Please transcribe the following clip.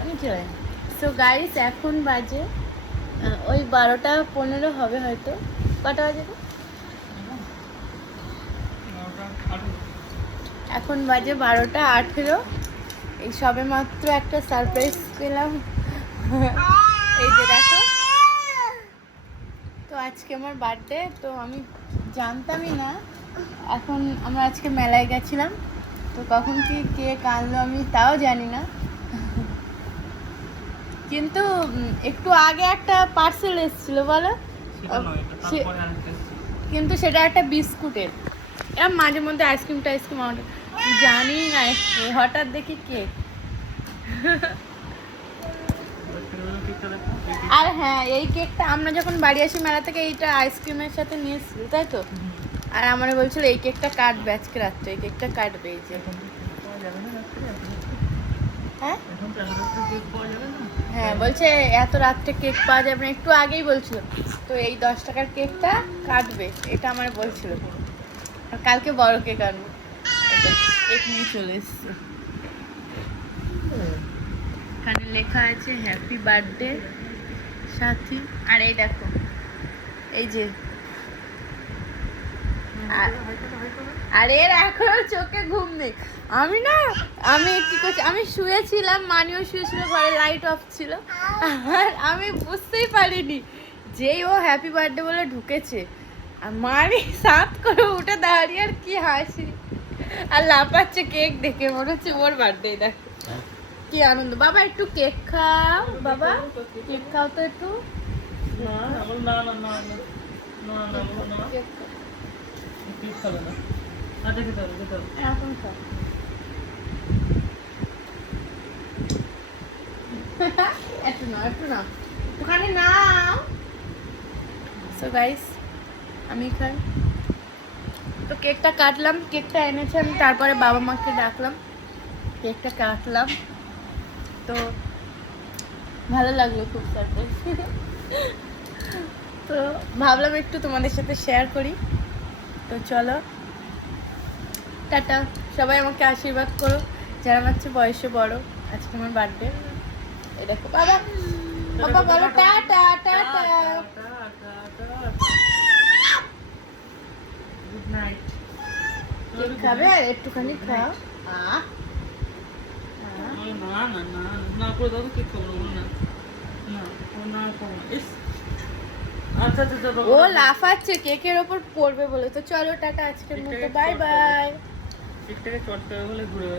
আমি চলে। So guys এখন বাজে ওই 12টা 15 হবে হয়তো। কটা বাজে? এখন বাজে 12টা 18। এই সবে মাত্র একটা সারপ্রাইজ পেলাম। এই যে দেখো, তো আজকে আমার বার্থডে, তো আমি জানতামই না। এখন আমরা আজকে মেলায় গেছিলাম, তো কখন কি কেক আনলো আমি তাও জানি না, কিন্তু একটু আগে একটা পার্সেল এসেছিল বলো, কিন্তু সেটা একটা বিস্কুটের। এরকম মাঝে মধ্যে আইসক্রিম টাইসক্রিম অর্ডার, জানি না হঠাৎ দেখি কেক। আর হ্যাঁ, এই কেকটা আমরা যখন বাড়ি আসি মেলা থেকে এইটা আইসক্রিমের সাথে নিয়ে এসেছিল, তাই তো? আর আমার বলছিল এই কেকটা কাটবে আজকে রাত্রে, এই কেকটা কাটবে। এই যে হ্যাঁ হ্যাঁ, বলছে এত রাত্রে কেক পাওয়া যাবে না, একটু আগেই বলছিল। তো এই 10 টাকার কেকটা কাটবে, এটা আমার বলছিল। আর কালকে বড় কেক আনবো। কেক নিয়ে চলে এসছে, এখানে লেখা আছে হ্যাপি বার্থডে সাথী। আর এই দেখো, এই যে আর এর এখনো চোখে ঘুম নেই। আমি কি করছি, আমি শুয়েছিলাম, মানিও শুয়েছিল, ঘরে লাইট অফ ছিল, আর আমি বুঝতেই পারিনি যেই ও হ্যাপি বার্থডে বলে ঢুকেছে। আর মানি সাত করে উঠে দাঁড়িয়ে আর কি হাসি, আর লাফাচ্ছে কেক দেখে, মনে হচ্ছে ওর বার্থডে। দেখো কি আনন্দ। বাবা একটু কেক খাও, বাবা কেক খাও তো একটু। এখন খাও। একটু না ওখানে নাও। সো গাইস আমি খাই, তো কেকটা কাটলাম, কেকটা এনেছে আমি, তারপরে বাবা মাকে ডাকলাম, কেকটা কাটলাম, তো ভালো লাগলো খুব সারপ্রাইজ। তো ভাবলাম একটু তোমাদের সাথে শেয়ার করি। তো চলো টাটা, সবাই আমাকে আশীর্বাদ করো যারা আমার চেয়ে বয়সে বড়। আজকে আমার বার্থডে। এই দেখো বাবা, বাবা বলো tata tata. Good night. Cake খাবে আর একটুখানি খাও। ও লাফাচ্ছে কেকের ওপর পড়বে বলে। তো চলো টাটা, আজকের মতো বাই বাই।